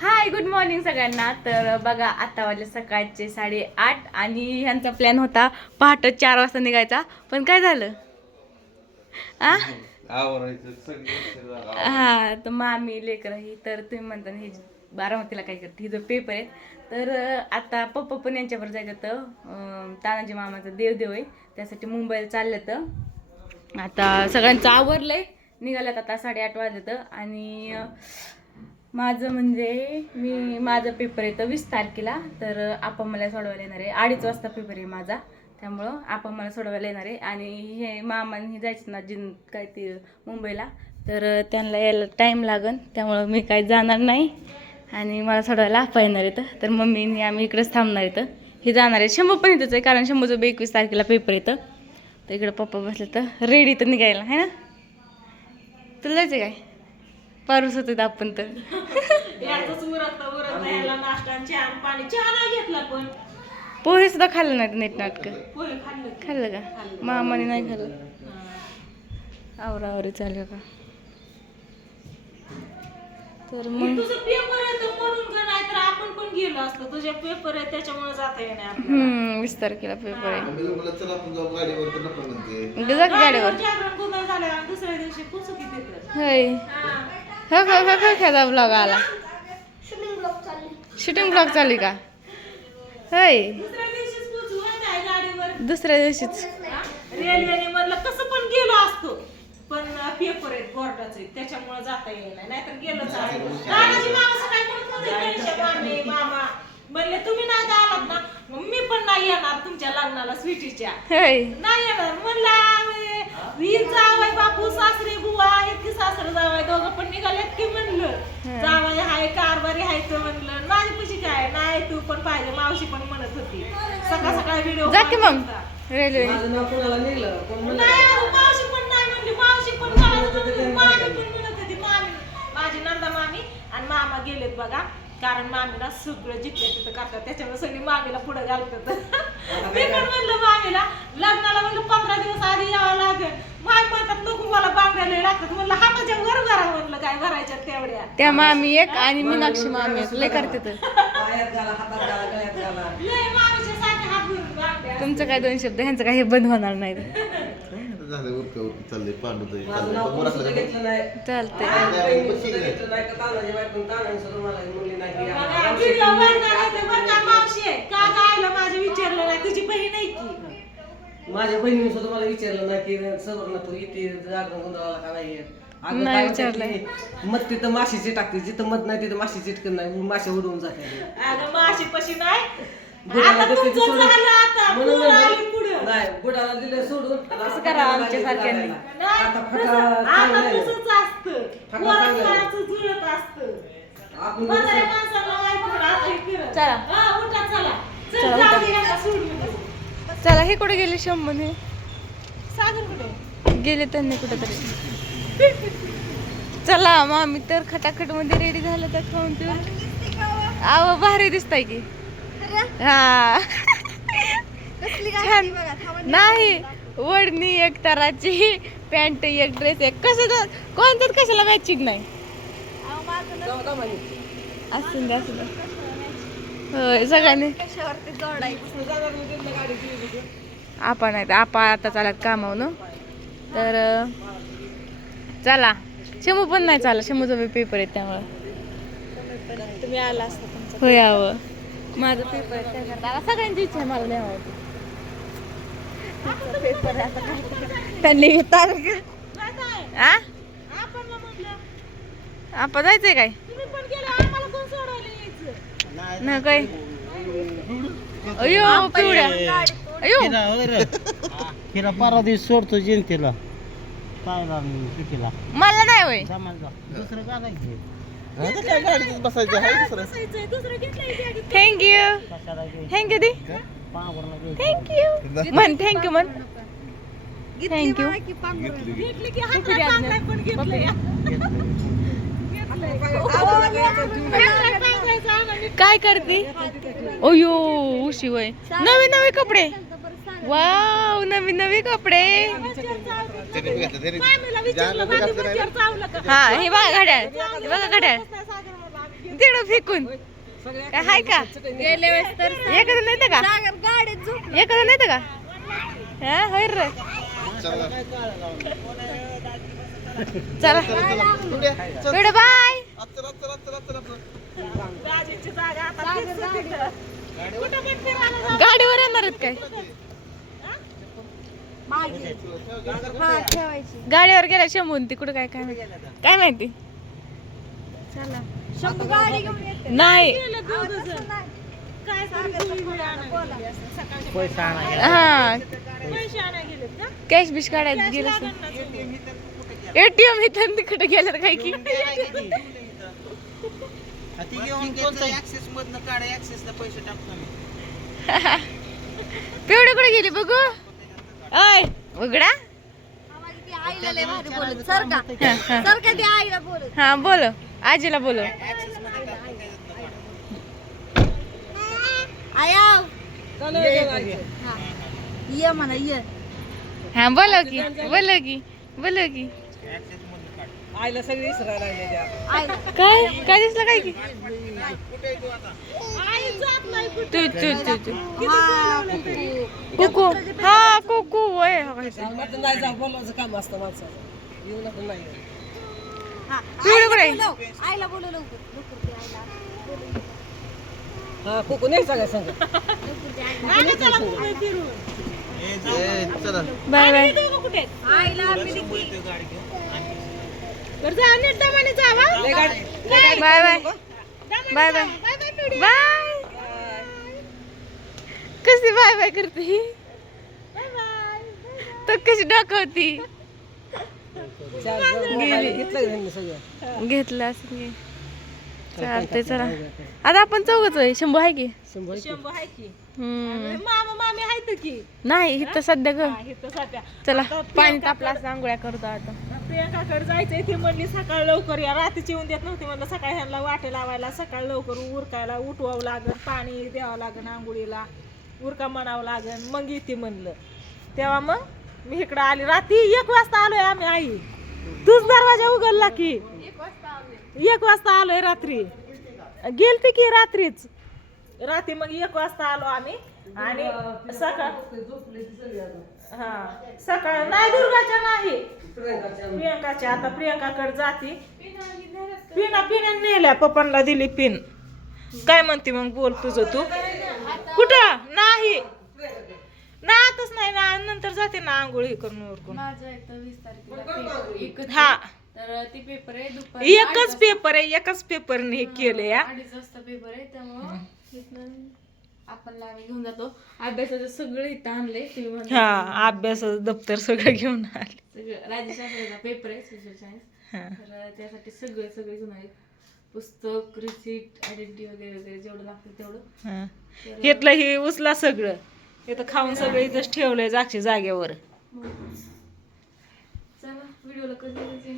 Hi good morning सगळ्यांना. तर बघा आता वाजले सकाळचे साडेआठ आणि ह्यांचा प्लॅन होता पहाटे चार वाजता निघायचा. पण काय झालं? आ? हा तर मामी लेकर ही तर तुम्ही म्हणता हे बारामतीला काय करते? ही जो पेपर आहे. तर आता पप्पा पण यांच्यावर जायचं तर तानाजी मामाचा देवदेव आहे. त्यासाठी मुंबईला चाललं तर आता सगळ्यांचं आवरलंय. निघाल्यात आता साडेआठ वाजत आणि माझं म्हणजे मी माझा पेपर येतं वीस तारखेला तर आपण मला सोडवायला येणार आहे. अडीच वाजता पेपर आहे माझा त्यामुळं आपण मला सोडवायला येणार आहे. आणि हे मामान हे जायचं ना जिन काय ते मुंबईला तर त्यांना यायला टाईम लागन त्यामुळं मी काही जाणार नाही. आणि मला सोडवायला आपा येणार येतं तर मम्मीने आम्ही इकडेच थांबणार येतं हे जाणार आहे शंभू पण येतच आहे कारण शंभूचं बी एकवीस तारखेला पेपर येतं. तर इकडं पप्पा बसले तर रेडी तर निघायला है ना? तुला जायचं काय? पारूस होते आपण तर. यातच उरकता उरकता याला नाश्ता आणि चहा आणि पाणी. चहा नाही घेतला पण. पोहे सुद्धा खाल्लं नाही नीट नाटकं. पोहे खाल्लं खाल्लं का? मामाने नाही खाल्लं. आवरावरी चालू का तर मग तुझं पेपर म्हणून का नाही तर आपण पण गेलो असतो. तुझे पेपर आहे त्याच्यामुळे जाता येणार वीस तारखेला पेपर आहे. मी म्हणलं चला आपण जाऊ गाडीवर जागरण गोंधळ दुसऱ्या दिवशी पुसू किती हो हो हो हो खेळा ब्लॉग आला. शूटिंग ब्लॉग चालू का? होय. दुसऱ्या दिवशीच? रेल्वेने म्हणलं कसं पण गेलो असतो. पण पेपर आहेत बोर्डाचे त्याच्यामुळे जाता येईल नाहीतर गेलो दादाजी मामा सकाळी म्हणत होते? गणेशा मामे मामा. म्हणले तुम्ही नाही तर आलात ना? मग मी पण नाही येणार तुमच्या लग्नाला स्वीटीच्या. होय. नाही येणार. म्हणलं ही जावाय बापू सासरे बुवा आहेत की सासरे जावाय? दोघं पण निघालेत की म्हणलं. जावाय हाय कारभारी हाय तर म्हणलं. माझी पशी काय? नाही तू पण पाहिजे मावशी पण म्हणत होती. सकाळ सकाळी व्हिडिओ जा की मग. रेल्वे. नाही अहो, मावशी पण नाही म्हणली. मावशी पण मामी पण म्हणत होती. मामी. माझी नंदा मामी आणि मामा गेलेत बघा. कारण मामीला सगळं जिथलं तिथं करतात त्याच्यामुळे सगळी मामीला पुढे घालतात. मी पण म्हणलं मामीला लग्नाला म्हणलं पंधरा दिवस आधी यावं लागेल माय म्हणतात नको मला बांगड्या लय लागतात म्हणलं हाताच्या वर भरा म्हणलं काय भरायच्या तेवढ्या त्या मामी एक आणि मीनाक्षी मामी एक. लय करते तर तुमचं काय दोन शब्द? ह्यांचं काही बंद होणार नाही. माझ्या बहिणीने सुद्धा मला विचारलं ना की सवर्ण तू इथे जागरण गोंधळाला का नाही? अगं नाही काय विचारलंय. म्हणते की, मत तिथं माशीची टाकते जिथं मत नाही तिथं माशी चिटकत नाही माशी उडवून जाते अगं माशी पशी नाही बुडाला आता देते ती तुमचं सोडून. झालं आता म्हणून पोरं म्हणलं, आली पुढं नाही बुडाला दिलं सोडून कसं करावं आमच्या सारख्यांनी? नाही, आता तसं- फटा आता चांगला आहे. तसंच असतं फटा पोरं चांगला आहे. पोराचं जुळत असतं आपण म्हाताऱ्या माणसाला नाही पुढं, आता हे फिरत. चला. हा, उठा चला चल, चला, जाऊ उठा. दे ह्यांना सोडून. चला हे कुठे गेले शंभर हे सागर कुठे गेले त्यांनी कुठेतरी चला मामी तर खटाखटमध्ये रेडी झालं तर खाऊन पिऊन. आव भारी दिसताय की. हा. छान. नाही वडणी एक तराची पॅन्ट एक ड्रेस एक. कसं कोणत्याच कशाला मॅचिंग नाही? असं द्या होय सगळ्यांनी. आपा नाही तर आपा आता चालत कामावून तर चला. शंभू पण नाही चालला शंभूचा बी पेपर आहे त्यामुळं. तुम्ही आला असता तुमचा. होय यावं माझा पेपर आहे सगळ्यांची इच्छा आहे मला लिहावं पेपर त्यांनी घेतात आ? आपण जायचंय काय? तुम्ही पण गेला आम्हाला कोण सोडवायला यायचं? ना काय? अयो पिवड्या अयो. तिला बारा दिवस सोडतो जनतेला. काय कितीला मला नाही होय. जमायला दुसरं काय घे आता काय बसायचं? आहे दुसरं. थँक्यू कशाला थँक्यू दी. थँक्यू म्हण थँक्यू म्हण. थँक्यू घेतली की पांगलाय पण घेतलंय. काय करते? ओयो उशी वय नवे नवे कपडे. वाव नवी नवी कपडे. हा हे बघा घड्याळ हे बघा घड्याळ. तिकडं फेकून. काय हाय का? गेल्या वेळेस तर एखादं नाही का? एखादं नाही का? हा होय रे. चला. बाय. गाडीवर येणार आहेत काय? गाडीवर गेला शंभून ती कुठं काय काय माहिती? काय माहिती? नाही गेलं गेली पैसा हा. पैसे गेलेत का कॅश बिश काढायला गेलं. एटीएम इथं तिकडे गेलं काय की? पिवडी कुठे गेली बघू अय उघडा आईला लय भारी बोलत सर का हा, हा. का बोलत हा बोल. आजीला बोल. हा. हा बोलो की बोलो की बोलो की. आईला सगळी काय काय दिसलं काय की? तू. तू तू तू. हा कुकू. हा मग नाही काम असतं माणसाचं. येऊ नका हा. आईला बोलव लवकर. लवकर. ते आईला. हा सांगा सांगा. Bye bye. हे कुठे? आईला बरं जा नीट दमाने जावा bye bye. Bye bye. Bye. कशी बाय बाय करते? तर कशी दाखवती? घेतलं असं. चालतंय चला. आता आपण चौघच आहे शंभू आहे की? शंभर शंभू आहे की. हम्म. मामा मामी आहेत की? नाही इथं सध्या ग. हा, चला पाणी तापला असं आंघोळ्या करतो आता. प्रियंकाकडे जायचंय ती म्हणली सकाळ लवकर या. रात्रीची येऊन देत नव्हती म्हणलं सकाळी ह्यांना वाटे लावायला सकाळ लवकर उरकायला उठवावं लागन पाणी द्यावं लागन आंघोळीला उरका म्हणावं लागन. मग येते म्हणलं. तेव्हा मग मी इकडं आली. रात्री एक वाजता आलोय आम्ही आई. तूच दरवाजा उघडला की. एक वाजता आलोय रात्री. गेलती की रात्रीच? रात्री मग एक वाजता आलो आम्ही. आणि सकाळ हा. सकाळ नाही दुर्गाच्या नाही. प्रियंकाच्या. आता प्रियंकाकडे जाते. पिना पिण्या नेल्या. पप्पांना दिली पिन. काय म्हणते मग बोल तुझं तू? कुठं? नाही. ना आताच नाही ना नंतर जाते ना आंघोळी करून उरकून. माझं इथं वीस तारखेला एकच हा. तर ती पेपर आहे दुपारी एकच पेपर आहे एकच पेपरने हे केलं या अडीच वाजता पेपर आहे त्यामुळं इथनं आपण आम्ही घेऊन जातो. अभ्यासाचं सगळं इथं आणलंय तुम्ही म्हणता हा अभ्यासाचं दप्तर सगळं घेऊन आले. सगळं राज्यशास्त्राचा पेपर आहे सोशल सायन्स हा. तर त्यासाठी सगळे सगळे घेऊन आले. पुस्तक रिसिट आयडेंटिटी वगैरे वगैरे जेवढं लागतं तेवढं. हा. घेतलं हे उचला सगळं. इथं खाऊन सगळं इथंच ठेवलंय जागच्या जागेवर. चला व्हिडिओला कधी